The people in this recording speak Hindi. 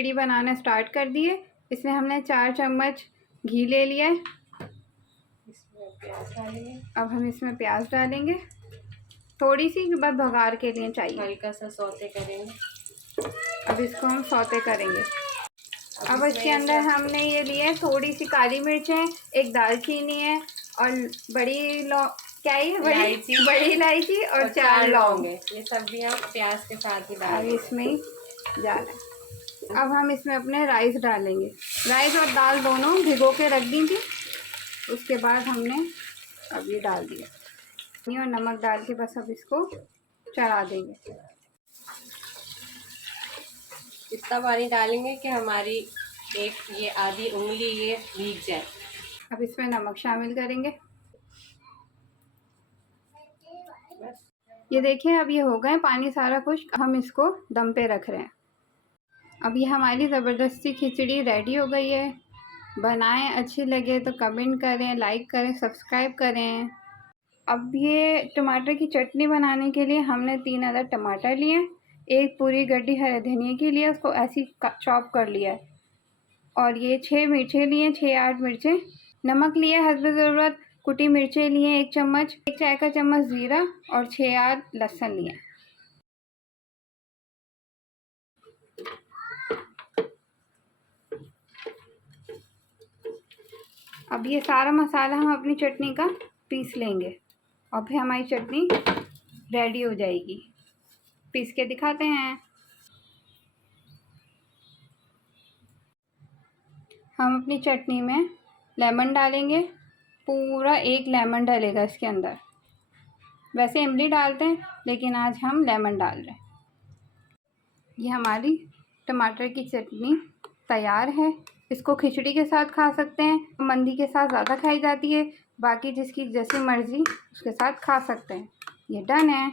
खिचड़ी बनाना स्टार्ट कर दिए। इसमें हमने 4 चम्मच घी ले लिया है। इसमें प्याज डालेंगे। अब हम इसमें प्याज डालेंगे, थोड़ी सी बस भगार के लिए चाहिए, हल्का सा सौते करेंगे। अब इसको हम सौते करेंगे। अब इसके अंदर हमने ये लिए है थोड़ी सी काली मिर्चें, एक दालचीनी है और बड़ी क्या है, बड़ी इलायची और 4 लौंग। ये सब भी हम प्याज के साथ ही डालेंगे। अब इसमें ही डालें। अब हम इसमें अपने राइस डालेंगे। राइस और दाल दोनों भिगो के रख दी थी, उसके बाद हमने अब ये डाल दिया और नमक डाल के बस अब इसको चढ़ा देंगे। इतना पानी डालेंगे कि हमारी एक ये आधी उंगली ये भीग जाए। अब इसमें नमक शामिल करेंगे। ये देखिए अब ये हो गए पानी सारा खुश्क। हम इसको दम पे रख रहे हैं। अब ये हमारी ज़बरदस्ती खिचड़ी रेडी हो गई है। बनाएं, अच्छी लगे तो कमेंट करें, लाइक करें, सब्सक्राइब करें। अब ये टमाटर की चटनी बनाने के लिए हमने 3 अदद टमाटर लिए, एक पूरी गड्डी हरे धनिया की लिए, उसको ऐसी चॉप कर लिया है, और ये 6 मिर्चें लिए, 6-8 मिर्चें, नमक लिया हस्ब ज़रूरत, कुटी मिर्चें लिए 1 चम्मच, 1 चाय का चम्मच ज़ीरा और 6-8 लहसुन लिए। अब ये सारा मसाला हम अपनी चटनी का पीस लेंगे और फिर हमारी चटनी रेडी हो जाएगी। पीस के दिखाते हैं। हम अपनी चटनी में लेमन डालेंगे, पूरा 1 लेमन डलेगा इसके अंदर। वैसे इमली डालते हैं लेकिन आज हम लेमन डाल रहे हैं। ये हमारी टमाटर की चटनी तैयार है। इसको खिचड़ी के साथ खा सकते हैं, मंदी के साथ ज़्यादा खाई जाती है, बाकी जिसकी जैसी मर्ज़ी उसके साथ खा सकते हैं। ये डन है।